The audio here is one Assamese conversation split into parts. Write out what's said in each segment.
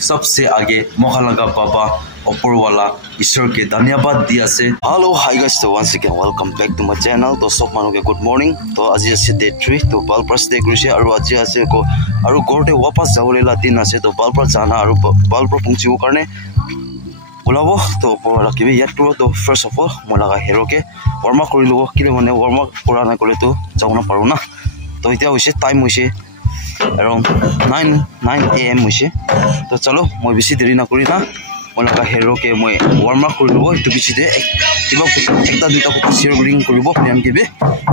सबसे आगे मोखा लगा बाबा ऊपर वाला ईश्वर के धन्यवाद दिया से हेलो हाय गाइस तो once again welcome back to my channel तो सब मानु के गुड मॉर्निंग तो आज আছে डे 3 तो बालपर स्टे কৰিছে আৰু আজি আছে को আৰু ঘৰতে वापस যাবলৈলা দিন আছে তো बालपर जाना আৰু बालपर পৌঁছিব কাৰণে ওলাব তো ওপৰ ৰাখিবি ইয়াত কৰিব তো ফাৰ্স্ট অফ অল মই লগা হেৰোকে ওয়াৰ্ম আপ কৰি লব কিলে মানে ওয়াৰ্ম আপ কৰা না কৰিলে তো যাব না পাৰো না তো এতিয়া হৈছে টাইম হৈছে around 9 AM হৈছে তো চলো মই বেছি দেৰি না কৰি না মই লগা হেৰোকে মই ওয়াৰ্ম আপ কৰি লব ইটো পিছতে কিবা একটা দুটা কথা শেয়াৰিং কৰিব প্ল্যান কিবে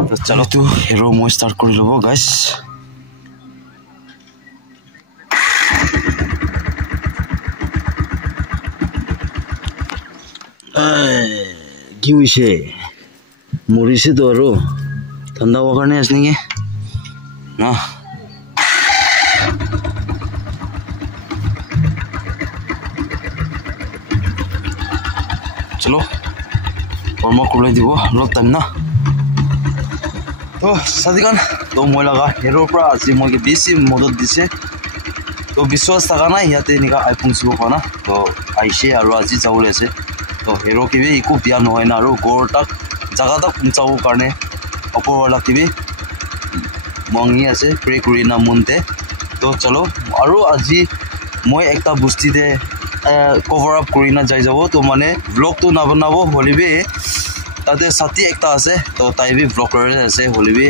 তো চলো তো হেৰো মই স্টাৰ্ট কৰি লব গাইস কি হৈছে মৰিছে তো আৰু ঠাণ্ডা হোৱাৰ কাৰণে আছে নেকি না चलो वर्मा कर दी अलग टाइम ना तो साथीगण तो मैं लगा हेरोर पर आज मैं बेसि मदद दिसे तो विश्वास थका ना इते एनेका आइपुंग पाना तो आइसे और आज जाबले आछे तो हेरो की भी इको बिया নহয় ना और गोर तक जगह तक पहुंचाबो कारणे अपरवाला की भी मंगी आछे प्रे करि ना मनते तो चलो और आज मैं एकटा बस्तीते कवर अप करिना जाय जाबो तो माने व्लॉग तो ना बनाबो होलिबे ताते साथी एकटा আছে तो ताई भी व्लॉग करे আছে होलिबे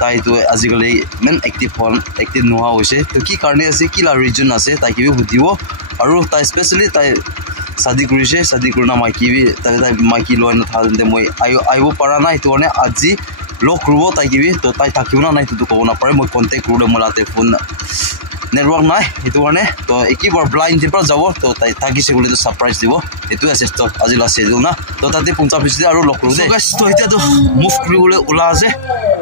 ताई तो आजिकले मेन एक्टिव নোহোৱা হৈছে तो की कारणे আছে की ला रीजन আছে ताई की भी बुदिबो और ताई स्पेशली ताई शादी কৰিছে शादी करना माइकी भी ताई माइकी लय ना थालते মই आइबो पारा নাই तो ने আজি लॉग करबो ताई की भी तो ताई থাকিও না নাই तो কব না পারে মই কন্টাক্ट करले मलाते फोन नेटवर्क ना ये तो एक बार ब्लाइंड पर जाब तो थकिसे तो सरप्राइज दी ये तो आज लास्ट शेड्यूल ना तो ताते पंचा पिछले और लग करूँ तो इतना तो मुव कर ओला आसे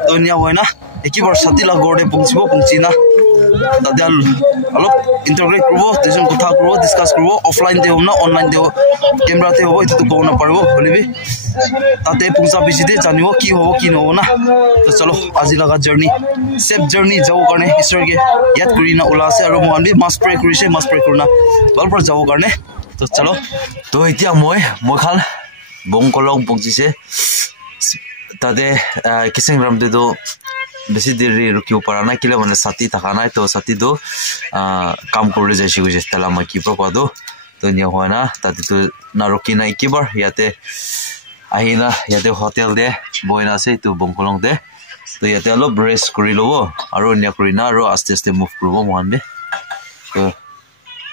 तो इनिया है ना एक बार साथी लग गड़े पंचिब पंची ना ताते अलग इंटरग्रेट करो तेजन कथा करो डिस्कस करो ऑफलाइन दे हम ना ऑनलाइन दे कैमरा ते हम ये तो कब ना पारो भी ताते पंचा पिछले जानिब कि हम कि नब ना तो चलो आज लगा जर्नी सेफ जर्नी जाब कारण ईश्वर के याद करना ओला আছে और मैं भी मास्क प्रे करिसे मास्क प्रे करना बालपर যাব কাৰণে तो चलो तो এতিয়া মই খাল বংকলং পৌঁছিছে তাতে কিসিং রামতে তো বেশি দেরি রুকিব পারা না কিলে মানে সাথী থাকা নাই তো সাথী তো কাম করে যাইছে গেছে তেলা মাইকি পাদো তো নিয়া হয় না তাতে তো না রুকি নাই কিবার ইয়াতে আহিনা ইয়াতে হোটেল দে বইনা আছে তো বংকলং দে तो ये अलग रेस्ट कर लो और अन्य करना और आस्ते आस्ते मुव करब महानबे तो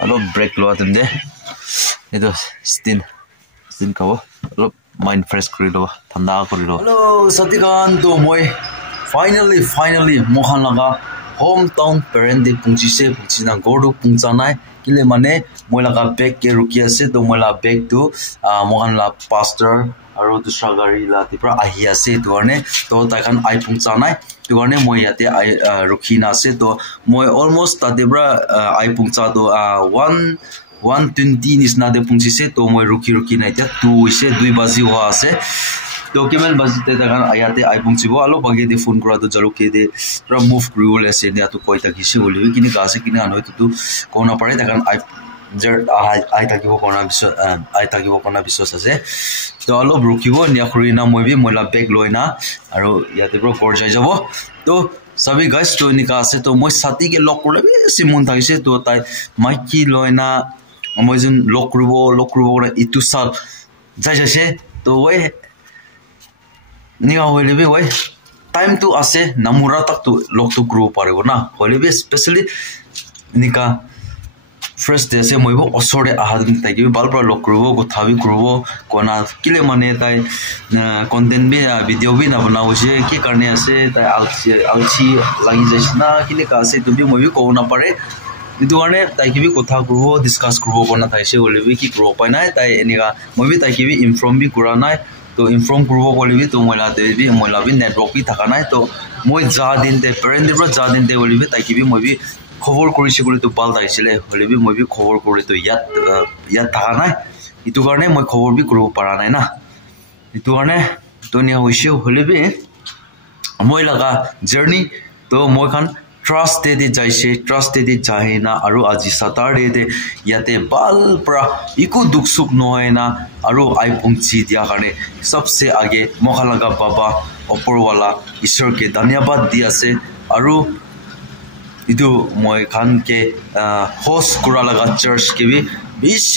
अलग ब्रेक लो तुम दे ये तो स्टीन खाब अलग माइंड फ्रेश कर लो ठंडा कर लो हेलो साथीगण तो मैं फाइनली मोहन लगा होम टाउन पेरेंट दे पुंचिना गोरु पुंचानाय किले माने मैं लगा बैग के रुकी आसे तो मैं ला बैग तो मोहन ला पास्टर और दूसरा गाड़ी लाती पर आही आसे तो কাৰণে तो ताकन आई पहुंचा নাই तो কাৰণে মই ইয়াতে ৰখি না আছে तो মই অলমোस्ट তাতে পৰা आई पहुंचा तो 1:20 নিচিনা দে পहुंचिसे तो মই ৰখি নাই এতিয়া 2 হৈছে 2 বাজি হোৱা আছে तो किमान बजते तकान आयाते आई पहुंचिबो आलो बागे दे फोन करा तो जलो के दे पूरा मूव करिवले আছে ने तो कोइ तकिसे बोलिबि किनि गासे किनि आनो तो कोना पारे तकान आई जर आई ताकिबो कोना विश्वास আছে तो आलो रुकिबो निया खरिना মই भी मोला बैग लयना और याते ब्रो कर जाय जाबो तो सभी गाइस तो निका আছে तो মই साथी के लॉक करले बेसि मन थाकिसे तो ताई माइकी लयना মই जन लॉक करबो इतु साल जायसे तो वे निया होले भी वे टाइम तो आसे नमुरा तक तो लॉक तो ग्रो पारेगो ना होले भी स्पेशली निका फर्स्ट डे से मैं असरे आहादिन ताकि बालपर लॉक करबो कथा भी करबो कोना किले माने ताई कंटेंट भी वीडियो भी ना बनावसे के करने आसे ताई आलसी लागि जाइसना किले का आसे तो भी मैं भी को ना पारे इदु কাৰণে ताकि भी कथा करबो डिस्कस करबो कोना थाइसे होले भी कि करबो पाइ নাই ताई एनिका मैं भी ताकि भी इनफॉर्म भी करा নাই तो इनफॉर्म करबो बोले भी तो मोला भी नेटवर्क भी थाका নাই तो मैं जा दिन दे पेरेंट दे जा दिन दे बोले भी ताकि भी मैं भी खबर কৰিছে বুলি তো পাল দাইছিলে হলে भी মই भी खबर কৰি তো ইয়াত থাকা নাই ইটো কাৰণে মই खबर भी কৰিব পাৰা নাই না ইটো কাৰণে তো নিয়া হৈছে হলে भी মই লগা জার্নি तो মই খান trust de jaise trust de jahina aru aji Saturday de yate bal pra iku duk suk noina aru ai pungchi dia karne sabse age mokhalaga baba opor wala ishwar ke dhanyabad di ase aru idu moi khan ke host kura laga church ke bi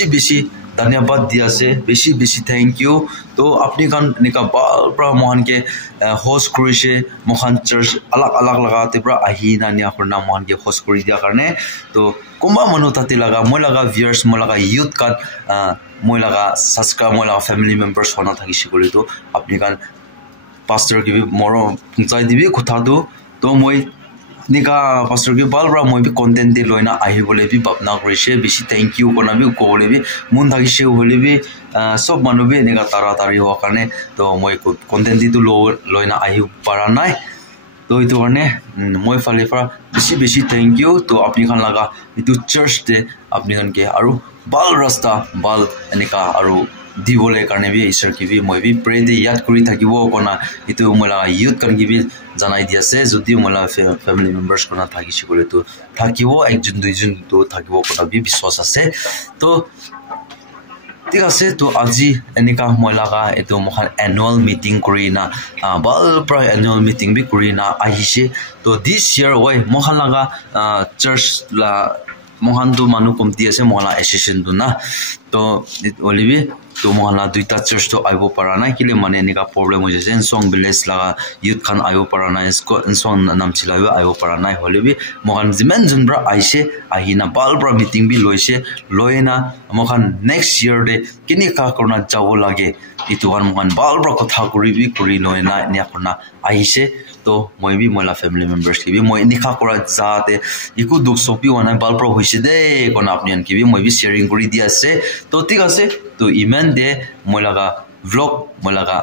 beshi धन्यवाद दिया से बेसी थैंक यू तो अपनी खान निका बाल प्रा मोहन के होस्ट करी से मोहन चर्च अलग लगाते प्रा आही ना निया करना मोहन के होस्ट करी दिया करने तो कुंबा मनु ताती लगा मोय लगा व्यूअर्स मोय लगा यूथ का मोय लगा सब्सक्राइब मोय लगा फैमिली मेंबर्स होना था किसी को तो अपनी खान पास्टर की भी मोरो पंचायत भी खुथा दो तो मोय निका पास्टर के बाल बरा मोय भी कंटेंट दे लोइना आही बोले भी बपना करिसे बेसी थैंक यू कोना भी कोले भी मुन थागिसे होले भी सब मानु भी निका तारातारि हो करने तो मोय को कंटेंट दि तो लोइना आही पारा नाय तो इतो करने मोय फाले फरा बेसी थैंक यू तो अपनी खान लगा इतो चर्च दे अपनी खान के आरो बाल रास्ता बाल निका आरो दिबोले करने भी ईश्वर की भी मैं भी प्रे दे याद करी থাকিব कोना इतो मोला यूथ करन की भी জানাই দি আছে যদি মোলা ফ্যামিলি মেম্বার্স কোনা থাকিছে করে তো থাকিব একজন দুইজন তো থাকিব কোনা বি বিশ্বাস আছে তো ঠিক আছে তো আজি এনেকা মই লাগা এটো মখান এনুয়াল মিটিং করি না বাল প্রায় এনুয়াল মিটিং বি করি না আহিছে তো দিস ইয়ার ওই মখান লাগা চার্চ লা মহান তো মানু কমতি আছে মহলা এসোসিয়েশন তো না তো ওলিবি তো মহলা দুইটা চার্চ তো আইব পারা নাই কিলে মানে নিকা প্রবলেম হইছে সং ভিলেজ লাগা ইউথ খান আইব পারা নাই সং নাম চিলাইব আইব পারা নাই হলিবি মহান জিমেন জনব্রা আইছে আহিনা বালব্রা মিটিং বি লইছে লয়না মহান নেক্সট ইয়ার দে কিনি কা করনা যাব লাগে ইটো আন মহান বালব্রা কথা করিবি করি লয়না নিয়া করনা আইছে তো মই বি মলা ফ্যামিলি মেম্বার্স কি বি মই নিখা করা যাতে ইকু দুখ সপি ওনা বালব্রা হইছে দে কোন আপনি আন কি বি মই বি শেয়ারিং করি দি আছে তো ঠিক আছে তো ইমান দে মই লাগা vlog মই লাগা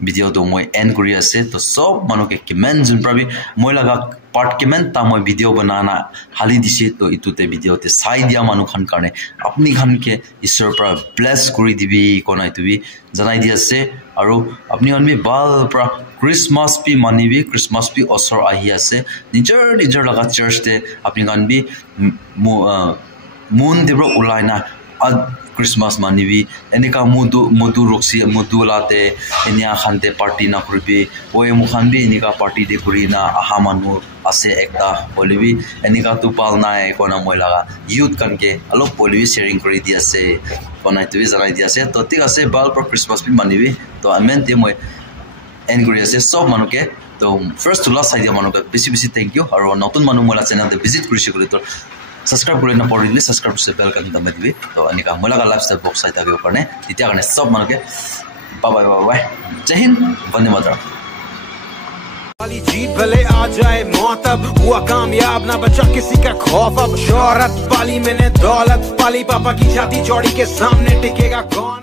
ভিডিও তো মই এন্ড করি আছে তো সব মানুকে কমেন্ট জুন প্রাবি মই লাগা পার্ট কমেন্ট তা মই ভিডিও বানানা হালি দিছে তো ইতুতে ভিডিওতে সাই দিয়া মানু খান কারণে আপনি খান কে ঈশ্বর প্রা ব্লেস করি দিবি কোনা ইতুবি জানাই দি আছে আর আপনি আনবি বাল প্রা ক্রিসমাস পি মানিবি ক্রিসমাস পি অসর আহি আছে নিজর লাগা চার্চ তে আপনি গানবি মুন দেব্র উলাইনা Christmas manibi enika mudu roxi mudu late enia khante party na kurbi oe mukhan bi enika party de kurina aha manu ase ekta bolibi enika tu palna e kona moilaga youth kanke alo bolibi sharing kori di ase kona tu janai di ase to tik ase bal pro Christmas bi manibi to amen te moi en kori ase sob manuke to first to last idea manuke besi thank you aro notun manu mola channel de visit korishi kori to subscribe करे ना पड़िले सब्सक्राइब से बेल का दम दिबे तो अनिका मोलागा लाइफस्टाइल बॉक्स आइता के करने तितिया करने सब मन के बाय बाय जय हिंद वंदे मातरम वाली जीत भले आ जाए मौत अब हुआ कामयाब ना बचा किसी का खौफ अब शोहरत पाली मैंने दौलत पाली पापा की छाती चौड़ी के सामने टिकेगा कौन